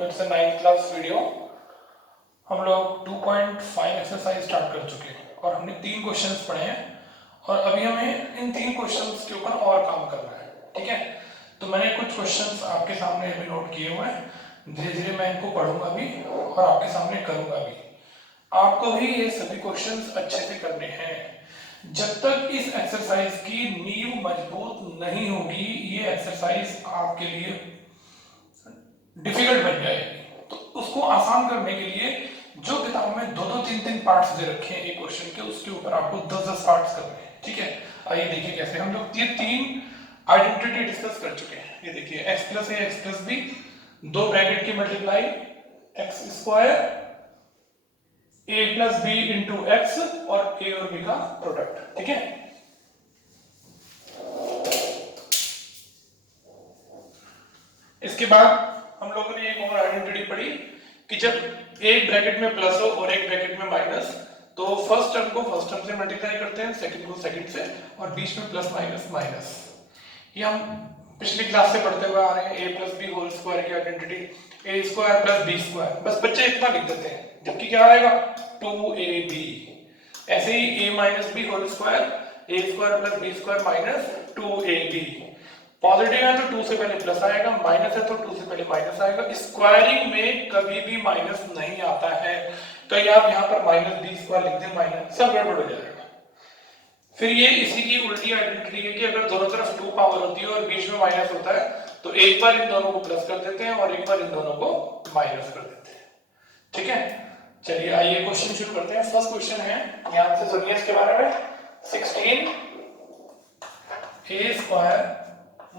It's 9th class video. हम लोग 2.5 exercise start कर चुके हैं और हमने 3 क्वेश्चंस पढ़े हैं और अभी हमें इन 3 क्वेश्चंस के ऊपर और काम करना है। ठीक है, तो मैंने कुछ क्वेश्चंस आपके सामने अभी नोट किए हुए हैं, धीरे धीरे मैं इनको पढ़ूंगा भी और आपके सामने करूंगा भी। आपको भी ये सभी क्वेश्चंस अच्छे से करने हैं। जब तक इस एक्सरसाइज की नींव मजबूत नहीं होगी ये एक्सरसाइज आपके लिए डिफिकल्ट बन जाएगी। तो उसको आसान करने के लिए जो किताब में 2-3 पार्ट्स दे रखे हैं एक क्वेश्चन के, उसके ऊपर आपको 10 पार्ट्स करने हैं। ठीक है, आइए देखिए कैसे। हम लोग ये 3 आइडेंटिटी डिस्कस कर चुके हैं। ये देखिए x plus a x plus b, 2 bracket की multiply x square a plus b into x और a और b का प्रोडक्ट। ठीक है, इसके बाद हम लोगों ने एक और आइडेंटिटी पढ़ी कि जब एक ब्रैकेट में प्लस हो और एक ब्रैकेट में माइनस, तो फर्स्ट टर्म को फर्स्ट टर्म से मल्टीप्लाई करते हैं, सेकंड को सेकंड से, और बीच में प्लस माइनस माइनस। ये हम पिछली क्लास से पढ़ते हुए आ रहे हैं। a plus B whole square की identity a square plus B square, बस बच्चे इतना लिख देते हैं, जबकि क्या आएगा 2ab। ऐसे ही a minus b whole square a square plus B square minus 2ab। Positive है तो 2 से पहले प्लस आएगा, माइनस है तो 2 से पहले माइनस आएगा। स्क्वायरिंग में कभी भी माइनस नहीं आता है। कहीं आप यहाँ पर माइनस बी स्क्वायर लिख दें, माइनस सब गड़बड़ हो जाएगा। फिर ये इसी की उल्टी आइडेंटिटी है कि अगर दोनों तरफ 2 पावर होती है और बीच में माइनस होता है तो एक बार इन दोनों को प्लस कर देते हैं और एक बार इन दोनों को माइनस कर देते हैं। ठीक है, चलिए आइए क्वेश्चन शुरू करते हैं। फर्स्ट क्वेश्चन है, ध्यान से सुनिए इसके बारे में। 16 a square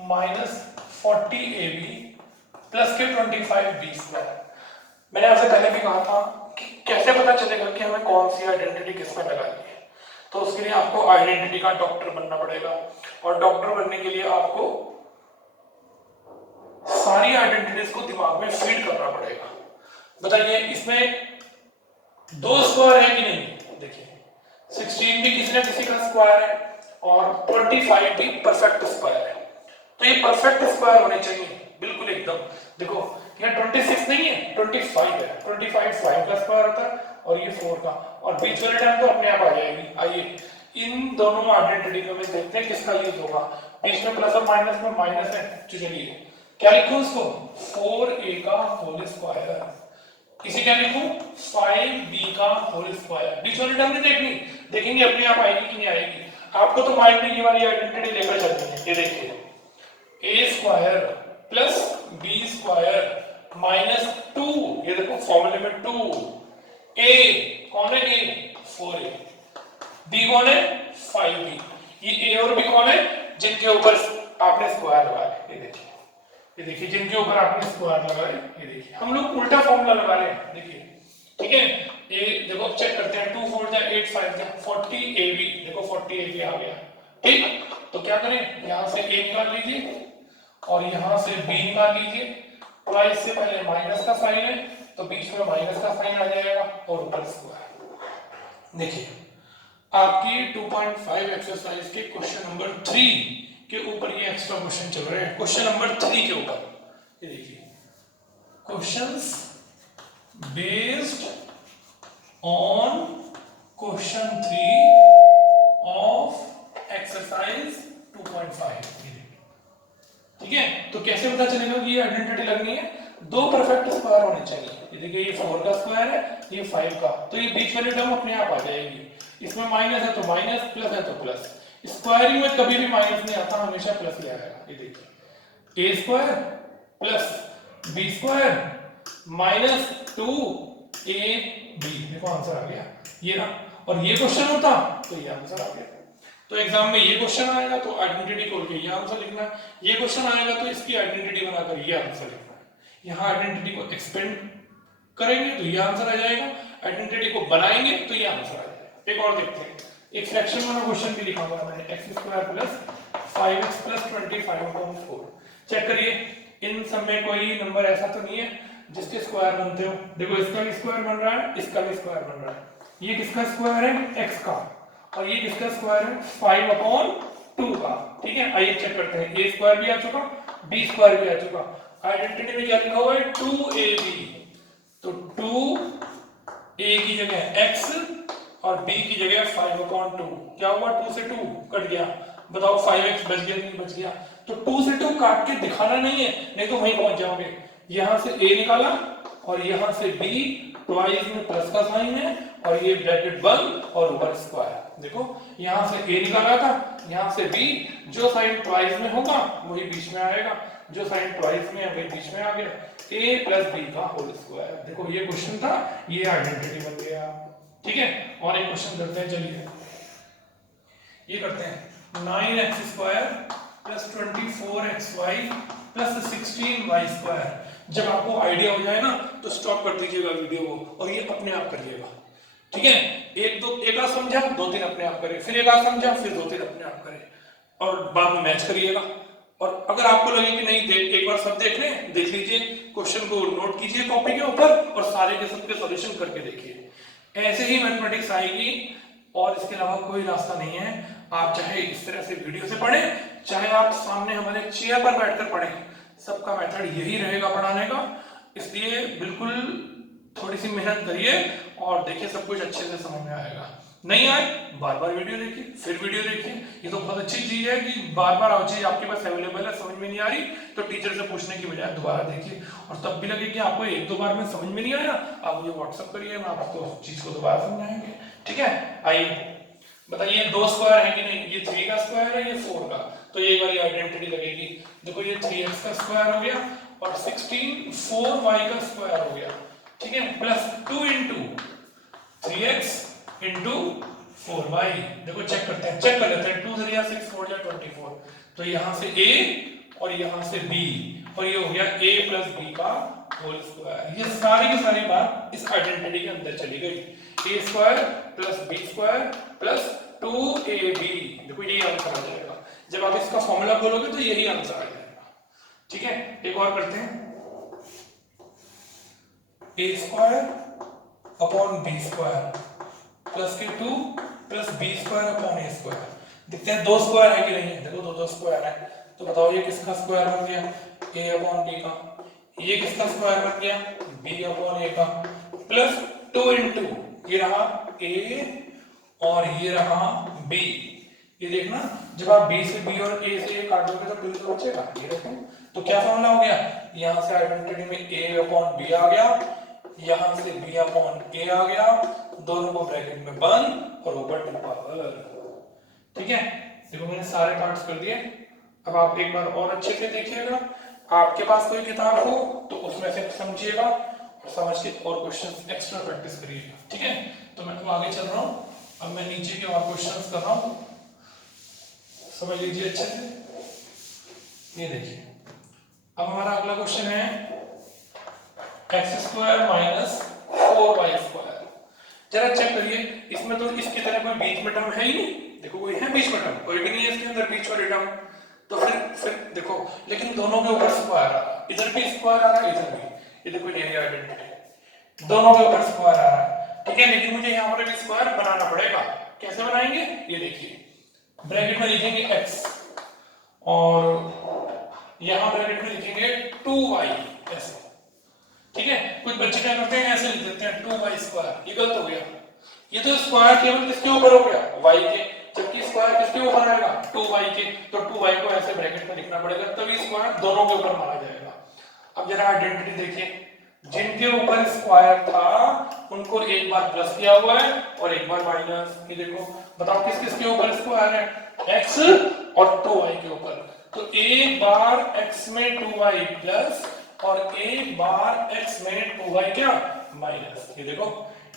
minus 40ab plus के 25b स्क्वायर। मैंने आपसे पहले भी कहा था कि कैसे पता चलेगा कि हमें कौन सी आइडेंटिटी किस में लगानी है। तो उसके लिए आपको आइडेंटिटी का डॉक्टर बनना पड़ेगा और डॉक्टर बनने के लिए आपको सारी आइडेंटिटीज को दिमाग में फीड करना पड़ेगा। बताइए इसमें 2 स्क्वायर है कि नहीं? देखिए 16 भी किसी न किसी का स्क्वायर है और 25 भी परफेक्ट स्क्वायर है। तो ये परफेक्ट स्क्वायर होने चाहिए बिल्कुल एकदम। देखो यहाँ 26 नहीं है, 25 है। 25 5 का स्क्वायर होता है और ये 4 का, और बीच वाले टर्म तो अपने आप आ जाएगी। आइए इन दोनों आइडेंटिटी को में देखते हैं किसका यूज होगा। बीच में प्लस और माइनस में माइनस है, चलिए क्या लिखूं उसको, 4a का होल स्क्वायर। इसे क्या लिखूं, 5b का होल स्क्वायर। बीच वाली टर्म नहीं देखनी, देखेंगे अपने आप आएगी कि नहीं आएगी। आपको तो माइंड में ये वाली आइडेंटिटी लेकर चलनी है। ये देखिए a square plus b square minus 2, ये देखो फॉर्मूले में 2। a कौन है, a 4a, b कौन है 5b। ये a और b कौन है, जिनके ऊपर आपने स्क्वायर लगाया। ये देखिए जिनके ऊपर आपने स्क्वायर लगाया। ये देखिए हम लोग उल्टा फॉर्मूला लगा रहे हैं। देखिए ठीक है, a देखो चेक करते हैं, 2 4 जा 8 5 जा 40ab। देखो 40ab आ गया। ठीक, तो क्या करें, यहां से a निकाल लीजिए और यहां से b निकाल लीजिए। प्लस से पहले माइनस का साइन है तो बीच में माइनस का साइन आ जाएगा और ऊपर स्क्वायर। देखिए आपकी 2.5 एक्सरसाइज के क्वेश्चन नंबर 3 के ऊपर ये एक्स्ट्रा क्वेश्चन चल रहे हैं। क्वेश्चन नंबर 3 के ऊपर ये देखिए, questions based on question 3 of exercise 2.5। ठीक है, तो कैसे पता चलेगा कि ये आइडेंटिटी लगनी है, 2 परफेक्ट स्क्वायर होने चाहिए। ये देखिए ये 4 का स्क्वायर है, ये 5 का, तो ये बीच वाली टर्म अपने आप आ जाएगी। इसमें माइनस है तो माइनस, प्लस है तो प्लस। स्क्वायरिंग में कभी भी माइनस नहीं आता, हमेशा प्लस ही आएगा। ये देखिए a square plus b square minus 2ab। देखो आंसर आ गया ये ना, और ये क्वेश्चन होता तो ये आंसर आ गया। तो एग्जाम में ये क्वेश्चन आएगा तो आइडेंटिटी खोल के ये आंसर लिखना है, ये क्वेश्चन आएगा तो इसकी आइडेंटिटी बनाकर ये आंसर लिखना है। यहाँ आइडेंटिटी को एक्सपेंड करेंगे तो ये आंसर आ जाएगा, आइडेंटिटी को बनाएंगे तो ये आंसर आ जाएगा। एक और देखते हैं, एक फ्रैक्शन वाला क्वेश्चन भी लिखा हुआ है मैंने, x square plus 5x plus 25/4। Check करिए इन सब में कोई नंबर ऐसा तो नहीं है जिसके स्क्वायर बनते हो। देखो इसका भी स्क्वायर बन रहा है, इसका भी स्क्वायर बन रहा है। ये किसका स्क्वायर है, x का, और ये किसका स्क्वायर है 5/2 का। ठीक है, आइए चेक करते हैं। a स्क्वायर भी आ चुका, b स्क्वायर भी आ चुका, आइडेंटिटी में क्या लिखा हुआ है 2ab, तो 2a की जगह x और b की जगह 5/2, क्या हुआ 2 से 2 कट गया, बताओ 5x बच गया नहीं बच गया, तो 2 से 2 काट के दिखाना नहीं है, नहीं तो वहीं पहुंच जाओगे। यहां से a निकाला और यहां से b, ट्वाइस में प्लस का साइन है और ये ब्रैकेट बंद और ऊपर स्क्वायर। देखो यहां से a निकाला था, यहां से b, जो साइन ट्वाइस में होगा वही बीच में आएगा, जो साइन ट्वाइस में है वही बीच में आ गया, a प्लस b का होल स्क्वायर। देखो ये क्वेश्चन था, ये आइडेंटिटी बन गया। ठीक है, और एक क्वेश्चन करते हैं, चलिए ये करते हैं 9x² plus 24xy plus 16y²। जब आपको आइडिया हो जाए ना तो स्टॉप कर दीजिएगा वीडियो को और ये अपने आप करिएगा। ठीक है, एक आध समझा, 2-3 अपने आप करें, फिर एक आध समझा, फिर 2-3 अपने आप करें और बाद में मैच करिएगा। और अगर आपको लगे कि नहीं एक बार सब देख लें, देख लीजिए, क्वेश्चन को नोट कीजिए कॉपी के ऊपर और सारे के सबके सॉल्यूशन करके देखिए, ऐसे ही मैथमेटिक्स आएगी और इसके अलावा कोई रास्ता नहीं है। आप चाहे इस तरह से वीडियो से पढ़ें, चाहे आप सामने हमारे चेयर पर बैठकर पढ़ें, सबका मेथड यही रहेगा पढ़ाने का। इसलिए बिल्कुल थोड़ी सी मेहनत करिए और देखिए सब कुछ अच्छे से समझ में आएगा। नहीं आए बार बार वीडियो देखिए, फिर वीडियो देखिए, ये तो बहुत अच्छी चीज है कि बार बार वो चीज आपके पास अवेलेबल है, समझ में नहीं आ रही तो टीचर से पूछने की बजाय दोबारा देखिए, और तब भी लगे कि आपको 1-2 बार में समझ में नहीं आया, आप मुझे व्हाट्सअप करिए, मैं आपको चीज को दोबारा समझाएंगे। ठीक है, आइए बताइए 2 स्क्वायर है कि नहीं, ये 3 का स्क्वायर है, ये 4 का, तो ये वाली आइडेंटिटी लगेगी। देखो ये 3x का स्क्वायर हो गया और 16 4y का स्क्वायर हो गया। ठीक है, plus 2 into 3x into 4y। देखो चेक करते हैं, चेक कर लेते हैं, 2 3 6 4 24, तो यहां से a और यहां से b और ये हो गया a प्लस b का होल स्क्वायर। ये सारी की सारी बात इस आइडेंटिटी के अंदर चली गई, a square plus b square plus 2ab। देखो यही आंसर आ जाएगा, जब आप इसका फॉर्मूला खोलोगे तो यही आंसर आ जाएगा। ठीक है, एक और करते हैं, a square upon b square plus के 2 plus b square upon a square. देखते हैं 2 स्क्वायर है कि नहीं है। देखो 2 स्क्वायर है, तो बताओ ये किसका स्क्वायर बन गया, a अपॉन b का, ये किसका स्क्वायर बन गया, b अपॉन a का, प्लस 2 इंटू ये रहा a और ये रहा b। ये देखना जब आप b से b और a से a काट दोगे तो 2 तो बचेगा, ये देखो, तो क्या फॉर्मूला हो गया, यहां से आइडेंटिटी में a अपॉन b आ गया, यहां से b अपॉन a आ गया, दोनों को ब्रैकेट में बंद और ऊपर 2 पावर। ठीक है, देखो मैंने सारे पार्ट्स कर दिए। अब आप एक बार और अच्छे से देखिएगा, आपके पास कोई किताब हो तो उसमें से समझिएगा और समझ के और क्वेश्चन एक्स्ट्रा प्रैक्टिस करिएगा। ठीक है, तो मैं आगे चल रहा हूँ, अब मैं नीचे के और क्वेश्चंस कर रहा हूँ, समझ लीजिए अच्छे से। ये देखिए, अब हमारा अगला क्वेश्चन है x² माइनस 4y²। जरा चेक करिए, इसमें तो इसकी तरह कोई बीच में टर्म है ही नहीं। देखो कोई है बीच में टर्म, कोई भी नहीं है इसके अंदर बीच वाली टर्म, तो फिर देखो, लेकिन दोनों के ऊपर स्क्वायर आ रहा है, इधर भी स्क्वायर आ रहा है, इधर भी, ये देखो ये आइडेंटिटी, दोनों के ऊपर स्क्वायर आ रहा है। ठीक है, लेकिन मुझे यहाँ पर भी स्क्वायर बनाना पड़ेगा, कैसे बनाएंगे, ये देखिए, ब्रैकेट में लिखेंगे x और यहाँ ब्रैकेट में लिखेंगे 2y ऐसे। ठीक है, कुछ बच्चे क्या करते हैं, ऐसे लिख देते हैं 2y², ये गलत हो गया, ये तो स्क्वायर केवल किसके ऊपर हो गया, y के, जबकि स्क्वायर किसके ऊपर आएगा, 2y के, तो 2y को ऐसे ब्रैकेट में लिखना पड़ेगा, तभी स्क्वायर दोनों के ऊपर माना जाएगा। अब जरा आइडेंटिटी देखिए, जिनके ऊपर स्क्वायर था उनको एक बार प्लस किया हुआ है और एक बार माइनस। ये देखो, बताओ किस किस के ऊपर स्क्वायर है, x और 2y के ऊपर, तो एक बार x में 2y प्लस और एक बार x में 2y क्या माइनस। ये देखो,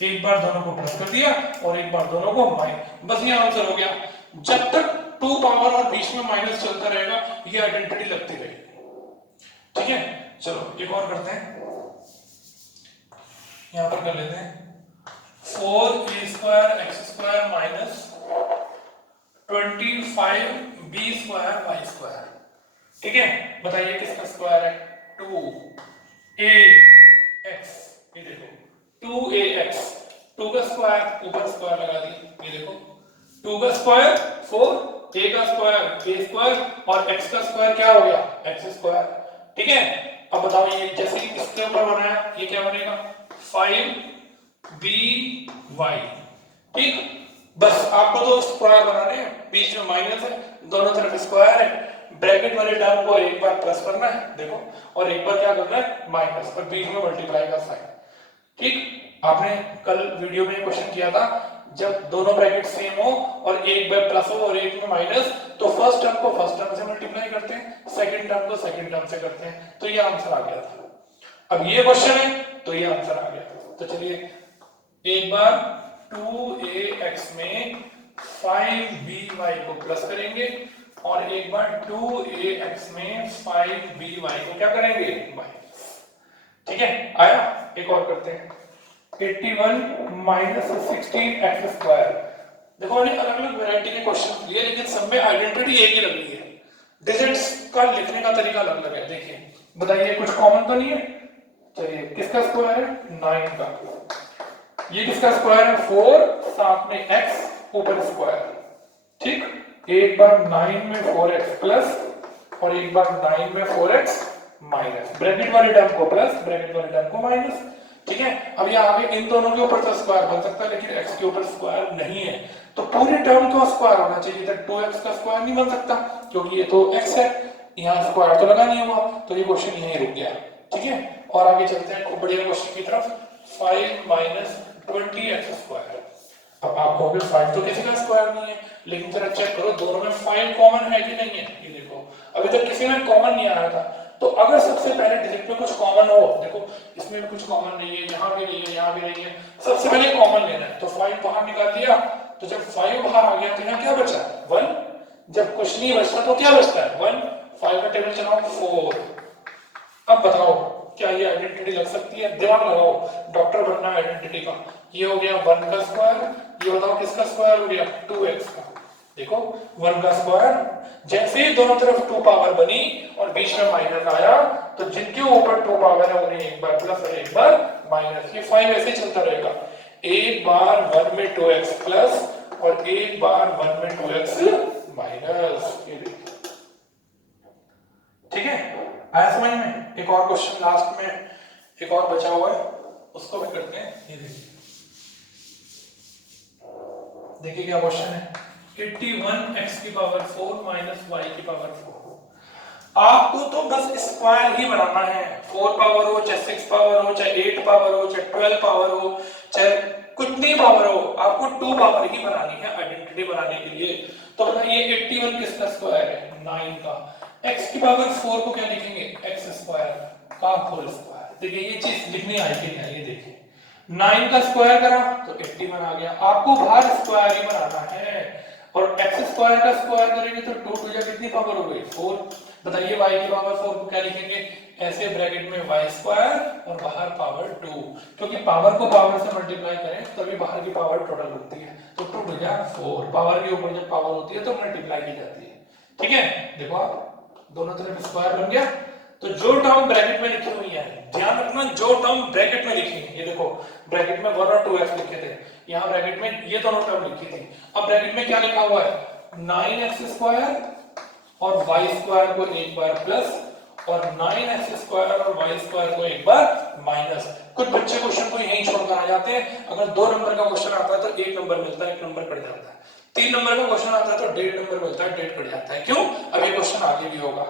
एक बार दोनों को प्लस कर दिया और एक बार दोनों को माइनस, बस ये आंसर हो गया। जब तक 2 पावर और बीच में माइनस चलता रहेगा ये आइडेंटिटी लगती रहेगी। ठीक है, चलो एक और करते हैं, यहां पर कर लेते हैं 4a² x² minus 25b² y²। ठीक है, बताइए किसका स्क्वायर है, 2ax। ये देखो 2ax, 2 का स्क्वायर ऊपर स्क्वायर लगा दी, ये देखो 2 का स्क्वायर 4, a का स्क्वायर a² और x का स्क्वायर क्या हो गया x²। ठीक है, अब बताओ ये जैसे कि इसके ऊपर बनाया, ये क्या बनेगा 5by, ठीक। बस आपको तो स्क्वायर बनाने हैं, बीच में माइनस है, दोनों तरफ स्क्वायर है, ब्रैकेट वाले टर्म को एक बार प्लस करना है देखो, और एक बार क्या करना है माइनस, और बीच में मल्टीप्लाई का साइन, ठीक। आपने कल वीडियो में क्वेश्चन किया था, जब दोनों ब्रैकेट सेम हो और एक में प्लस हो और एक में माइनस, तो फर्स्ट टर्म को फर्स्ट टर्म से मल्टीप्लाई करते हैं, सेकंड टर्म को सेकंड टर्म से करते हैं, तो ये आंसर आ गया था। अब ये क्वेश्चन है तो ये आंसर आ गया, तो चलिए एक बार 2ax में 5by को प्लस करेंगे और एक बार 2ax में 5by को क्या करेंगे माइनस, ठीक है। आया, एक और करते हैं 81 माइनस 16x²। देखो मैंने अलग अलग वैरायटी के क्वेश्चन दिए, लेकिन सब में आइडेंटिटी एक ही लग रही है, डिजिट्स का लिखने का तरीका अलग अलग है। देखिए बताइए कुछ कॉमन तो नहीं है, चलिए किसका स्क्वायर है 9 का, ये किसका स्क्वायर है 4, साथ में x ऊपर स्क्वायर, ठीक। एक बार 9 में 4x प्लस और एक बार 9 में 4x माइनस, ब्रैकेट वाले टर्म को प्लस, ब्रैकेट वाले टर्म को माइनस, ठीक है। अब ये आगे इन दोनों के ऊपर तो स्क्वायर बन सकता है, लेकिन x के ऊपर स्क्वायर नहीं है, तो पूरे टर्म का स्क्वायर होना चाहिए था, 2x का स्क्वायर नहीं बन सकता क्योंकि ये तो x है, यहाँ स्क्वायर तो लगा नहीं हुआ, तो ये क्वेश्चन यहीं रुक गया, ठीक है। और आगे चलते हैं खूब बढ़िया क्वेश्चन की तरफ, 5 माइनस 20x²। अब आप कहोगे 5 तो किसी का स्क्वायर नहीं है, लेकिन जरा चेक करो दोनों में 5 कॉमन है कि नहीं है, ये देखो अभी तक किसी में कॉमन नहीं आया था, तो अगर सबसे पहले डिजिट में कुछ कॉमन हो, देखो इसमें भी कुछ कॉमन नहीं है, यहाँ भी नहीं है, यहाँ भी नहीं है, सबसे पहले कॉमन लेना है, तो 5 बाहर निकाल दिया, तो जब 5 बाहर आ गया तो यहाँ क्या बचा 1, जब कुछ नहीं बचता तो क्या बचता है 1, 5 का टेबल चलाओ 4। अब बताओ क्या ये आइडेंटिटी लग सकती है, दिमाग लगाओ, डॉक्टर बनना है आइडेंटिटी का। ये हो गया 1 का स्क्वायर, ये बताओ किसका स्क्वायर हो गया 2x का, देखो 1 का स्क्वायर, जैसे ही दोनों तरफ 2 पावर बनी और बीच में माइनस आया, तो जिनके ऊपर 2 पावर है उन्हें एक बार प्लस और एक बार माइनस, ये 5 ऐसे चलता रहेगा, एक बार 1 में 2x प्लस और एक बार 1 में 2x माइनस, ये देखिए, ठीक है। आया समझ में। एक और क्वेश्चन लास्ट में एक और बचा हुआ है, उसको भी करते हैं, ये देखिए, देखिए क्या क्वेश्चन है, 81x⁴ माइनस y की पावर 4। आपको तो बस स्क्वायर ही बनाना है, 4 पावर हो चाहे 6 पावर हो चाहे 8 पावर हो चाहे 12 पावर हो चाहे कितनी पावर हो, आपको 2 पावर ही बनानी है आइडेंटिटी बनाने के लिए। तो बताइए 81 किसका स्क्वायर है 9 का, x की पावर 4 को क्या लिखेंगे x² का होल स्क्वायर। देखिए ये चीज लिखनी आई कि नहीं, ये देखिए 9 का स्क्वायर करा तो 81 आ गया, आपको बाहर स्क्वायर ही बनाना है, और x² का स्क्वायर करेंगे तो 2 टू जा कितनी पावर हो गई 4। बताइए y की पावर 4 को क्या लिखेंगे, ऐसे ब्रैकेट में y² और बाहर पावर 2, क्योंकि पावर को पावर से मल्टीप्लाई करें तभी बाहर की पावर टोटल होती है, तो 2 टू जा 4, पावर के ऊपर जब पावर होती है तो मल्टीप्लाई की जाती है, ठीक है। देखो आप दोनों तरफ स्क्वायर बन गया, तो जो टर्म ब्रैकेट में लिखी हुई है ध्यान रखना, जो टर्म ब्रैकेट में लिखी है, ये देखो ब्रैकेट में 1 और 2x लिखे थे, यहाँ ब्रैकेट में ये दोनों टर्म लिखी थी, अब ब्रैकेट में क्या लिखा हुआ है 9x² और y² को एक बार प्लस और 9x² और y² को एक बार माइनस। कुछ बच्चे क्वेश्चन को यहीं छोड़कर आ जाते हैं, अगर 2 नंबर का क्वेश्चन आता है तो 1 नंबर मिलता है, 1 नंबर कट जाता है, 3 नंबर का क्वेश्चन आता है तो 1.5 नंबर मिलता है, 1.5 कट जाता है, क्यों, अब ये क्वेश्चन आगे भी होगा।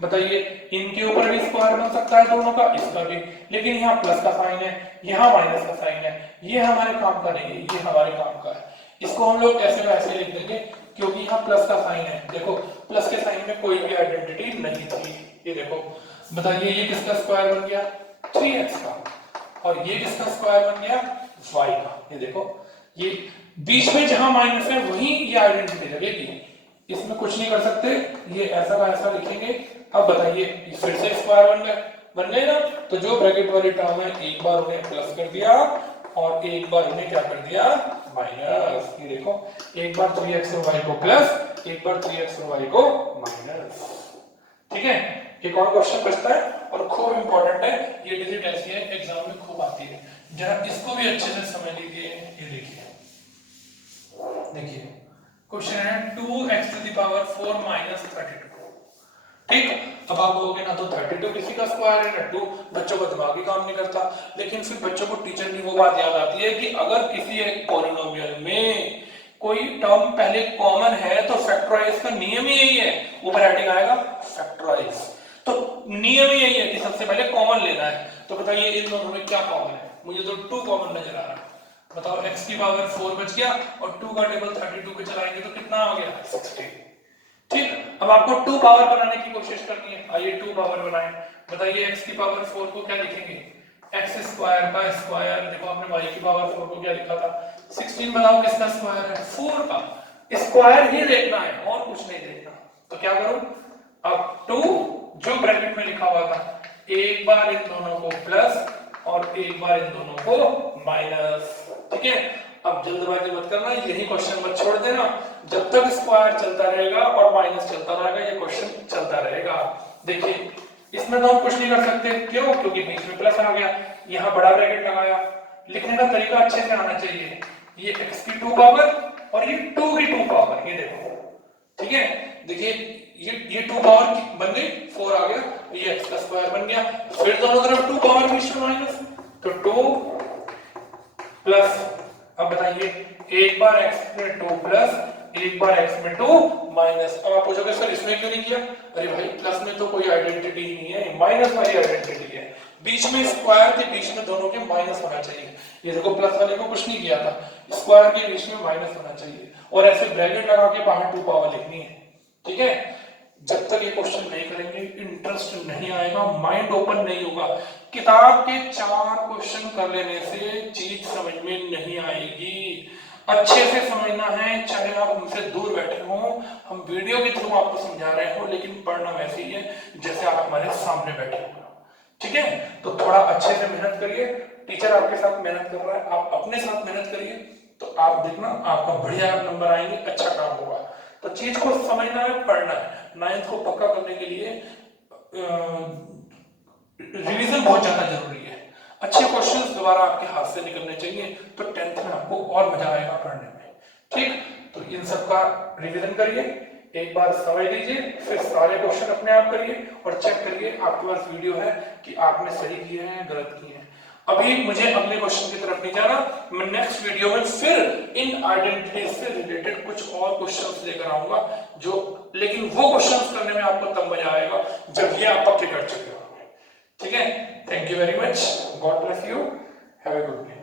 बताइए इनके ऊपर भी स्क्वायर बन सकता है दोनों का, इसका भी, लेकिन यहाँ प्लस का साइन है, यहाँ माइनस का साइन है, ये हमारे काम का नहीं है, ये हमारे काम का है, इसको हम लोग ऐसे का ऐसे लिख देंगे क्योंकि यहाँ प्लस का साइन है, देखो प्लस के साइन में कोई भी आइडेंटिटी नहीं थी, ये देखो। बताइए ये किसका स्क्वायर बन गया 3x का, और ये किसका स्क्वायर बन गया y का, ये देखो, ये बीच में जहां माइनस है वहीं ये आइडेंटिटी लगेगी, इसमें कुछ नहीं कर सकते, ये ऐसा का ऐसा लिखेंगे। अब बताइए फिर से स्क्वायर बन गए ना, तो जो ब्रैकेट वाली टर्म है एक बार उन्हें प्लस कर दिया और एक बार उन्हें क्या कर दिया माइनस, ये देखो एक बार 3x और y को प्लस, एक बार 3x और y को माइनस, ठीक है। एक और क्वेश्चन बचता है और खूब इंपॉर्टेंट है, ये डिजिट ऐसी है एग्जाम में खूब आती है, जरा इसको भी अच्छे से समझ लीजिए। ये देखिए क्वेश्चन है 2x⁴ - 32, ठीक। अब आप कहोगे ना तो 32 किसी का स्क्वायर है ना 2, बच्चों का दिमाग ही काम नहीं करता। लेकिन फिर बच्चों को टीचर की वो बात याद आती है कि अगर किसी एक पॉलिनोमियल में कोई टर्म पहले कॉमन है तो फैक्टराइज का नियम ही यही है, ऊपर हेडिंग आएगा फैक्टराइज, तो नियम ही यही है कि सबसे पहले कॉमन लेना है। तो बताइए इन दोनों में क्या कॉमन है, मुझे तो 2 कॉमन नजर आ रहा है। बताओ x की पावर 4 बच गया और 2 का टेबल 32 पे चलाएंगे तो कितना आ गया 60। ठीक, अब आपको 2 पावर बनाने की कोशिश करनी है, आइए 2 पावर बनाएं। बताइए x की पावर 4 को क्या लिखेंगे, x स्क्वायर का स्क्वायर, देखो आपने y की पावर 4 को क्या लिखा था 16, बताओ किसका स्क्वायर है 4 का, स्क्वायर ही देखना है और कुछ नहीं देखना। तो क्या करूं, अब 2 जो ब्रैकेट में लिखा हुआ था एक बार इन दोनों को प्लस और एक बार इन दोनों को माइनस। ठीक है, अब जल्दबाजी मत करना, यही क्वेश्चन मत छोड़ देना, जब तक स्क्वायर चलता रहेगा और माइनस चलता रहेगा ये क्वेश्चन चलता रहेगा। देखिए इसमें तो हम कुछ नहीं कर सकते, क्यों, क्योंकि बीच में प्लस आ गया, यहाँ बड़ा ब्रैकेट लगाया। लिखने का तरीका अच्छे से आना चाहिए, ये x की 2 पावर और ये 2 की 2 पावर, ये देखो। ठीक है, देखिए ये 2 पावर बन गई, 4 आ गया, ये x का स्क्वायर बन गया, फिर दोनों तरफ 2 पावर बीच में माइनस, तो 2 प्लस, अब बताइए एक बार x में 2 प्लस एक बार x में 2 माइनस। अब आप पूछोगे सर इसमें क्यों नहीं किया, अरे भाई प्लस में तो कोई आइडेंटिटी ही नहीं है, माइनस वाली आइडेंटिटी है, बीच में स्क्वायर के बीच में दोनों के माइनस होना चाहिए। ये देखो प्लस वाले को कुछ नहीं किया था, स्क्वायर के बीच में माइनस होना चाहिए और ऐसे ब्रैकेट लगा के बाहर 2 पावर लिखनी है। ठीक है, जब तक ये क्वेश्चन नहीं करेंगे इंटरेस्ट नहीं आएगा, माइंड ओपन नहीं होगा, किताब के 4 क्वेश्चन कर लेने से चीज समझ में नहीं आएगी, अच्छे से समझना है, चाहे आप हमसे दूर बैठे हो, हम वीडियो के थ्रू आपको समझा रहे हो, लेकिन पढ़ना वैसे ही है जैसे आप हमारे सामने बैठे हो। ठीक है, तो थोड़ा अच्छे से मेहनत करिए, टीचर आपके साथ मेहनत कर रहा है, आप अपने साथ मेहनत करिए, तो आप देखना आपका बढ़िया नंबर आएंगे, अच्छा काम होगा। तो चीज को समझना है, पढ़ना है, 9th को पक्का करने के लिए रिवीजन बहुत ज्यादा जरूरी है, अच्छे क्वेश्चंस दोबारा आपके हाथ से निकलने चाहिए, तो 10th में आपको और मजा आएगा पढ़ने में। ठीक, तो इन सब का रिवीजन करिए, एक बार समझ लीजिए, फिर सारे क्वेश्चन अपने आप करिए और चेक करिए आपके पास वीडियो है कि आपने सही किए हैं गलत किए हैं। अभी मुझे अगले क्वेश्चन की तरफ नहीं जाना, मैं नेक्स्ट वीडियो में फिर इन आइडेंटिटी से रिलेटेड कुछ और क्वेश्चंस लेकर आऊंगा, जो लेकिन वो क्वेश्चंस करने में आपको तब मजा आएगा जब ये आप पक्के कर चुके होंगे। ठीक है, thank you very much, God bless you, have a good day.